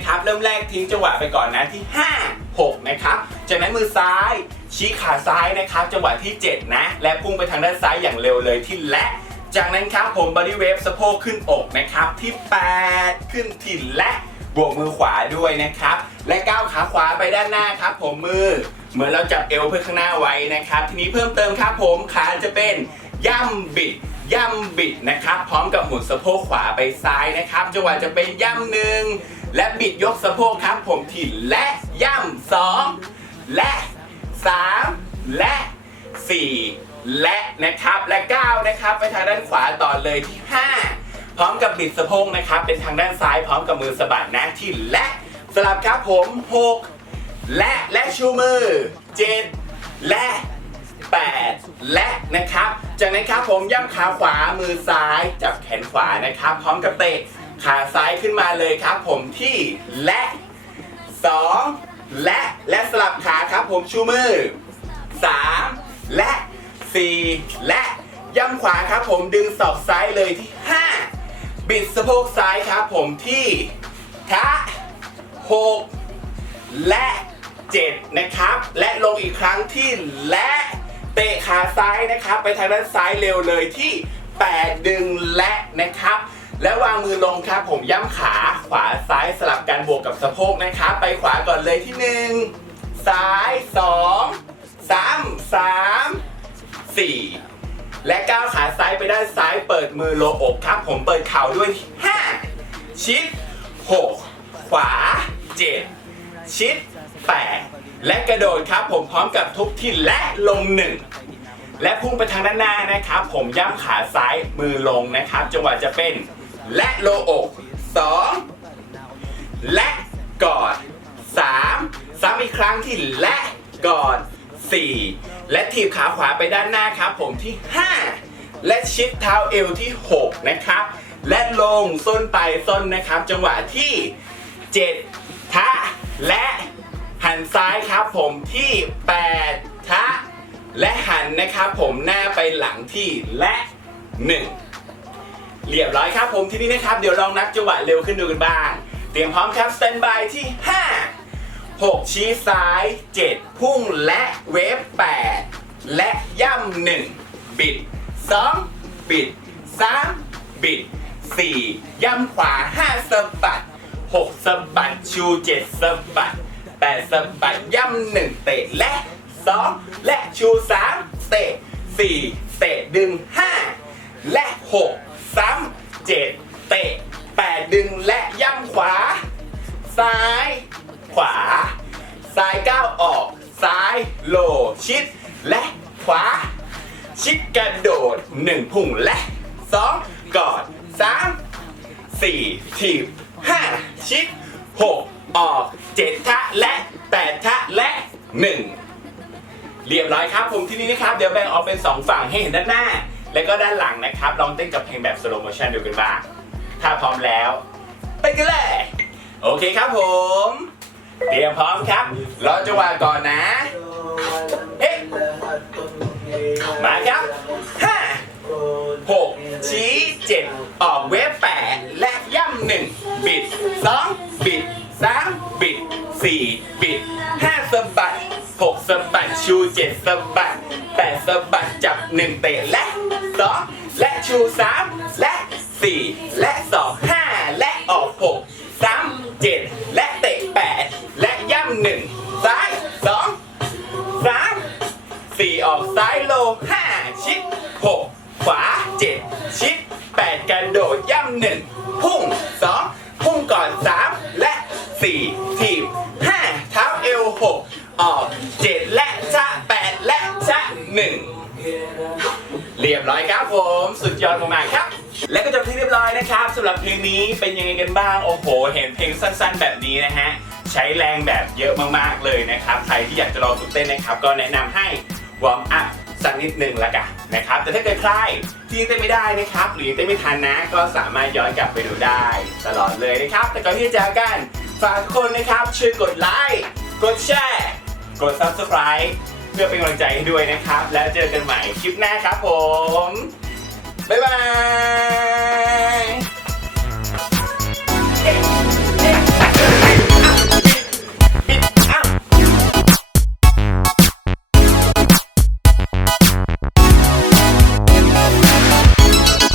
นะครับ เริ่มแรกทิ้งจังหวะไปก่อนนะที่ 5 6 นะครับ จากนั้นมือซ้ายชี้ขาซ้ายนะครับ จังหวะที่ 7 นะ และพุ่งไปทางด้านซ้ายอย่างเร็วเลยที่และ จากนั้นครับผมบอดี้เวฟสะโพกขึ้นอกนะครับ ที่ 8 ขึ้นที่และบวกมือขวาด้วยนะครับ และก้าวขาขวาไปด้านหน้าครับ ผมมือ เหมือนเราจับเอวเพื่อข้างหน้าไว้นะครับ ทีนี้เพิ่มเติมครับผมขาจะเป็นย่ำบิดย่ำบิดนะครับ พร้อมกับหมุนสะโพกขวาไปซ้ายนะครับจังหวะจะเป็นย่ำหนึ่ง และบิดยกสะโพกครับ ผมที่และย่ำสองและสามและสี่และนะครับและเก้านะครับ ไปทางด้านขวาต่อเลยที่ห้าพร้อมกับบิดสะโพกนะครับ เป็นทางด้านซ้ายพร้อมกับมือสะบัดนะที่และสลับครับผมหกและและชูมือเจ็ดและ8 และนะครับ จากนั้นครับผมย่ำขาขวามือซ้าย จับแขนขวานะครับ พร้อมกับเตะ ขาซ้ายขึ้นมาเลยครับ ผมที่และ 2 และและสลับขาครับ ผมชูมือ 3 และ 4 และย่ำขวาครับ ผมดึงศอกซ้ายเลยที่ 5 บิดสะโพกซ้ายครับ ผมที่ขา6และ7นะครับ และลงอีกครั้งที่และเตะขาซ้ายนะครับ ไปทางด้านซ้ายเร็วเลยที่ 8 ดึงและนะครับ และวางมือลงครับผมย่ำขาขวาซ้ายสลับกันบวกกับสะโพกนะครับไปขวาก่อนเลยที่1ซ้าย2 3 3 4และก้าวขาซ้ายไปด้านซ้ายเปิดมือโลอกครับ ผมเปิดเข่าด้วยที่5ชิด6ขวา7ชิด8และกระโดดครับผมพร้อมกับทุบที่และลง1และพุ่งไปทางด้านหน้านะครับ ผมย่ำขาซ้ายมือลงนะครับ จังหวะจะเป็น และโลอก 2 และกอด 3 ซ้ำอีกครั้งที่และกอด 4 และถีบขาขวาไปด้านหน้าครับผมที่ 5 และชิดเท้าเอวที่ 6 นะครับ และลงส้นไปส้นนะครับ จังหวะที่ 7 ทะ และหันซ้ายครับผมที่ 8 ทะ และหันนะครับผมหน้าไปหลังที่และ 1 เรียบร้อยครับผมทีนี้นะครับ เดี๋ยวลองนับจังหวะเร็วขึ้นดูกันบ้าง เตรียมพร้อมครับสแตนบายที่ 5 6 ชี้ซ้าย 7 พุ่งและเวฟ8และย่ำ1บิด 2 บิด 3 บิด 4 ย่ำขวา 5สะบัด 6สะบัดชู 7สะบัด8สะบัดย่ำ1เตะและ 2 และชู 3 เตะ4เตะดึง 5 และ 6 ซ้าย ขวา ซ้ายก้าวออก ซ้ายโลชิด และขวา ชิดกระโดด1พุ่งและ2กอด3 4ถีบ5ชิด6ออก7ทะและ8ทะและ1เรียบร้อยครับ ผมที่นี้นะครับ เดี๋ยวแบ่งออกเป็น 2 ฝั่งให้เห็นด้านหน้า และก็ด้านหลังนะครับ ลองเต้นกับเพลงแบบสโลโมชันดูกันบ้างถ้าพร้อมแล้ว ไปกันเลย โอเคครับผม เตรียมพร้อมครับรอจังหวะก่อนนะเฮ้มาครับห้าหกชี้เจ็ดออกเวฟแปดและย่ำหนึ่งบิดสองบิดสามบิดสี่บิดห้าสะบัดหกสะบัดชูเจ็ดสะบัดแปดสะบัดจับหนึ่งเตะและสองและชูสามและสี่และสองห้า หนึ่งซ้ายสองสามสี่ออกซ้ายโลห้าชิดหกขวาเจ็ดชิดแปดกระโดดย่ำหนึ่งพุ่งสองพุ่งก่อนสามและสี่ทีบห้าเท้าเอวหกออกเจ็ดและชะแปดและชะหนึ่งเรียบร้อยครับผมสุดยอดมากๆครับ และก็จบที่เรียบร้อยนะครับสำหรับเพลงนี้เป็นยังไงกันบ้างโอ้โห เห็นเพลงสั้น ๆ แบบนี้นะฮะ ใช้แรงแบบเยอะมากๆเลยนะครับ ใครที่อยากจะลองฝึกเต้นนะครับ ก็แนะนำให้วอร์มอัพสักนิดหนึ่งละกันนะครับ แต่ถ้าเกิดใครที่ยังเต้นไม่ได้นะครับ หรือเต้นไม่ทันนะก็สามารถย้อนกลับไปดูได้ตลอดเลยนะครับ แต่ก่อนที่จะจากกันฝากทุกคนนะครับช่วยกดไลค์กดแชร์กด subscribe เพื่อเป็นกำลังใจให้ด้วยนะครับ แล้วเจอกันใหม่คลิปหน้าครับผม บ๊ายบาย